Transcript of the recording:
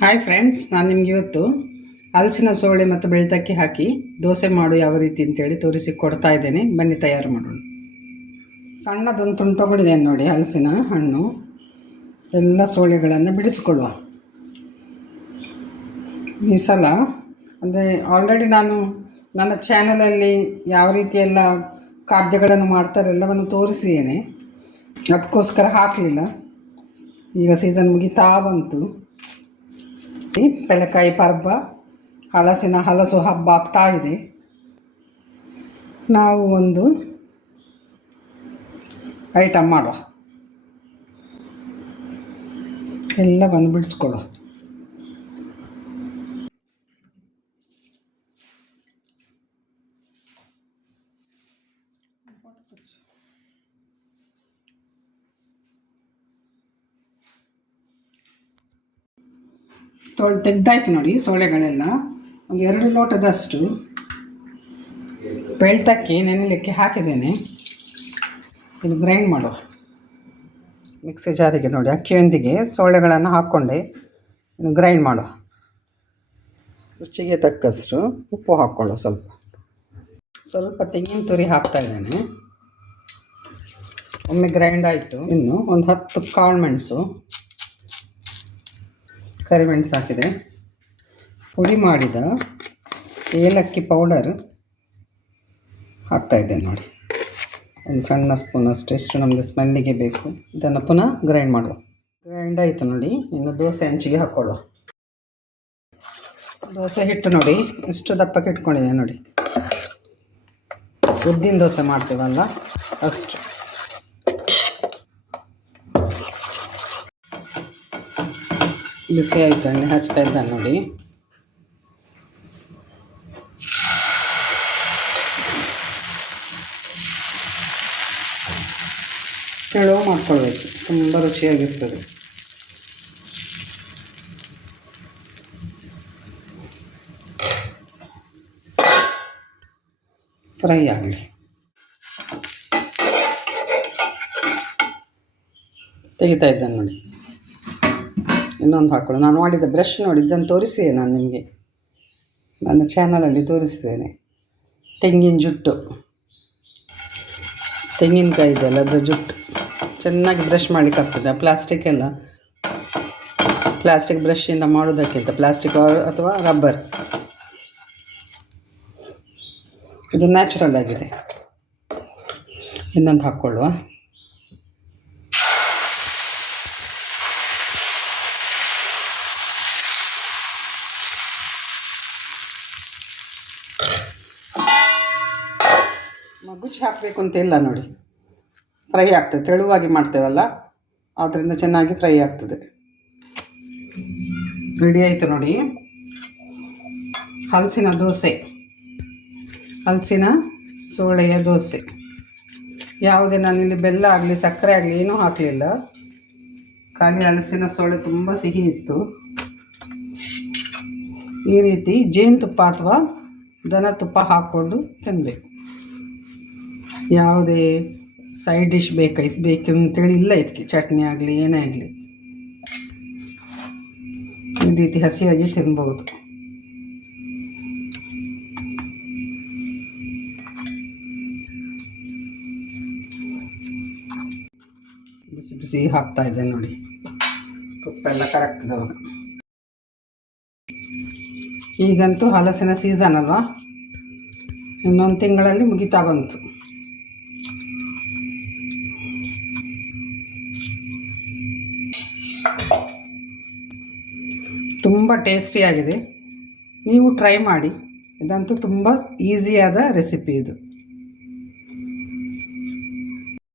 Hi friends, ನಾನು ನಿಮ್ಗೆ ಇವತ್ತು ಹಲಸಿನ ಸೋಳೆ ಮತ್ತು ಬೆಳ್ತಕ್ಕಿ ಹಾಕಿ ದೋಸೆ ಮಾಡು ಯಾವ ರೀತಿ ಅಂತೇಳಿ ತೋರಿಸಿ ಕೊಡ್ತಾ ಇದ್ದೇನೆ. ಬನ್ನಿ ತಯಾರು ಮಾಡೋಣ. ಸಣ್ಣದೊಂದು ತುಂಡು ತೊಗೊಂಡಿದ್ದೇನೆ ನೋಡಿ, ಹಲಸಿನ ಹಣ್ಣು. ಎಲ್ಲ ಸೋಳೆಗಳನ್ನು ಬಿಡಿಸಿಕೊಳ್ಳುವ. ಈ ಸಲ ಅಂದರೆ ಆಲ್ರೆಡಿ ನಾನು ನನ್ನ ಚಾನಲಲ್ಲಿ ಯಾವ ರೀತಿ ಎಲ್ಲ ಖಾದ್ಯಗಳನ್ನು ಮಾಡ್ತಾರೆ ಎಲ್ಲವನ್ನು ತೋರಿಸಿದ್ದೇನೆ. ಅದಕ್ಕೋಸ್ಕರ ಹಾಕಲಿಲ್ಲ. ಈಗ ಸೀಸನ್ ಮುಗಿತಾ ಬಂತು. ಬೆಳೆಕಾಯಿ ಪರ್ವ, ಹಲಸು ಹಬ್ಬ ಆಗ್ತಾ ಇದೆ. ನಾವು ಒಂದು ಐಟಮ್ ಮಾಡುವ, ಎಲ್ಲವನ್ನು ಬಿಡಿಸ್ಕೊಳ್ಳುವ. ತೆಗ್ದಾಯ್ತು ನೋಡಿ ಸೋಳೆಗಳೆಲ್ಲ. ಒಂದು 2 ಲೋಟದಷ್ಟು ಬೆಳ್ತಕ್ಕಿ ನೆನೆಲಿಕ್ಕೆ ಹಾಕಿದ್ದೇನೆ. ಇದು ಗ್ರೈಂಡ್ ಮಾಡುವ ಮಿಕ್ಸಿ ಜಾರಿಗೆ. ನೋಡಿ, ಅಕ್ಕಿಯೊಂದಿಗೆ ಸೋಳೆಗಳನ್ನು ಹಾಕ್ಕೊಂಡೆ ಇನ್ನು ಗ್ರೈಂಡ್ ಮಾಡುವ. ರುಚಿಗೆ ತಕ್ಕಷ್ಟು ಉಪ್ಪು ಹಾಕ್ಕೊಳ್ಳೋ. ಸ್ವಲ್ಪ ತೆಂಗಿನ ತುರಿ ಹಾಕ್ತಾ ಇದ್ದೇನೆ. ಒಮ್ಮೆ ಗ್ರೈಂಡ್ ಆಯಿತು. ಇನ್ನು ಒಂದು 10 ಕಾಳು ಮೆಣಸು, ಕರಿಮೆಣಸು ಹಾಕಿದೆ. ಪುಡಿ ಮಾಡಿದ ಏಲಕ್ಕಿ ಪೌಡರ್ ಹಾಕ್ತಾಯಿದ್ದೇನೆ ನೋಡಿ, ಒಂದು ಸಣ್ಣ ಸ್ಪೂನಷ್ಟು. ಎಷ್ಟು ನಮಗೆ ಸ್ಮೆಲ್ಲಿಗೆ ಬೇಕು. ಇದನ್ನು ಪುನಃ ಗ್ರೈಂಡ್ ಮಾಡುವ. ಗ್ರೈಂಡ್ ಆಯಿತು ನೋಡಿ. ಇನ್ನು ದೋಸೆ ಹಂಚಿಗೆ ಹಾಕ್ಕೊಳ್ಳುವ. ದೋಸೆ ಹಿಟ್ಟು ನೋಡಿ ಎಷ್ಟು ದಪ್ಪಕ್ಕೆ ಇಟ್ಕೊಂಡಿದೆ ನೋಡಿ. ಉದ್ದಿನ ದೋಸೆ ಮಾಡ್ತೀವಲ್ಲ ಅಷ್ಟು. ಬಿಸಿ ಆಯಿತು, ಎಣ್ಣೆ ಹಚ್ತಾ ಇದ್ದಾನೆ ನೋಡಿ. ತೆಳು ಮಾಡ್ಕೊಳ್ಬೇಕು, ತುಂಬ ರುಚಿಯಾಗಿರ್ತದೆ. ಫ್ರೈ ಆಗಲಿ. ತೆಗಿತಾ ಇದ್ದಾನೆ ನೋಡಿ. ಇನ್ನೊಂದು ಹಾಕ್ಕೊಳ್ಳಿ. ನಾನು ಮಾಡಿದ ಬ್ರಷ್ ನೋಡಿ, ಇದನ್ನು ತೋರಿಸಿದೆ ನಾನು ನಿಮಗೆ ನನ್ನ ಚಾನಲಲ್ಲಿ ತೋರಿಸಿದ್ದೇನೆ. ತೆಂಗಿನ ಜುಟ್ಟು, ತೆಂಗಿನಕಾಯಿ ಇದೆಯಲ್ಲ ಅದರ ಜುಟ್ಟು ಚೆನ್ನಾಗಿ ಬ್ರಷ್ ಮಾಡಲಿಕ್ಕಾಗ್ತದೆ. ಪ್ಲಾಸ್ಟಿಕ್ ಬ್ರಷಿಂದ ಮಾಡೋದಕ್ಕಿಂತ ಪ್ಲಾಸ್ಟಿಕ್ ಅಥವಾ ರಬ್ಬರ್, ಇದು ನ್ಯಾಚುರಲ್ ಆಗಿದೆ. ಇನ್ನೊಂದು ಹಾಕ್ಕೊಳ್ಳುವ. ಮಗುಚಿ ಹಾಕಬೇಕು ಅಂತಿಲ್ಲ ನೋಡಿ, ಫ್ರೈ ಆಗ್ತದೆ. ತೆಳುವಾಗಿ ಮಾಡ್ತೇವಲ್ಲ, ಆದ್ದರಿಂದ ಚೆನ್ನಾಗಿ ಫ್ರೈ ಆಗ್ತದೆ. ರೆಡಿ ಆಯಿತು ನೋಡಿ ಹಲಸಿನ ದೋಸೆ, ಹಲಸಿನ ಸೋಳೆಯ ದೋಸೆ. ಯಾವುದೇ ನಾನಿಲ್ಲಿ ಬೆಲ್ಲ ಆಗಲಿ ಸಕ್ಕರೆ ಆಗಲಿ ಏನೂ ಹಾಕಲಿಲ್ಲ. ಖಾಲಿ ಹಲಸಿನ ಸೋಳೆ ತುಂಬ ಸಿಹಿ ಇತ್ತು. ಈ ರೀತಿ ಜೇನುತುಪ್ಪ ಅಥವಾ ದನ ತುಪ್ಪ ಹಾಕ್ಕೊಂಡು ತಿನ್ನಬೇಕು. ಯಾವುದೇ ಸೈಡ್ ಡಿಶ್ ಬೇಕು ಅಂತೇಳಿ ಇಲ್ಲ ಇದಕ್ಕೆ. ಚಟ್ನಿ ಆಗಲಿ ಏನೇ ಆಗಲಿ ಈ ರೀತಿ ಹಸಿಯಾಗಿ ತಿನ್ಬೋದು. ಬಿಸಿ ಬಿಸಿ ಹಾಕ್ತಾ ಇದ್ದೇನೆ ನೋಡಿ. ತುಪ್ಪ ಎಲ್ಲ ಕರೆಕ್ಟ್ ಇದಾವಾಗ. ಈಗಂತೂ ಹಲಸಿನ ಸೀಸನ್ ಅಲ್ವಾ, ಇನ್ನೊಂದು ತಿಂಗಳಲ್ಲಿ ಮುಗಿತಾ ಬಂತು. ತುಂಬ ಟೇಸ್ಟಿಯಾಗಿದೆ. ನೀವು ಟ್ರೈ ಮಾಡಿ. ಇದಂತೂ ತುಂಬ ಈಸಿಯಾದ ರೆಸಿಪಿ ಇದು.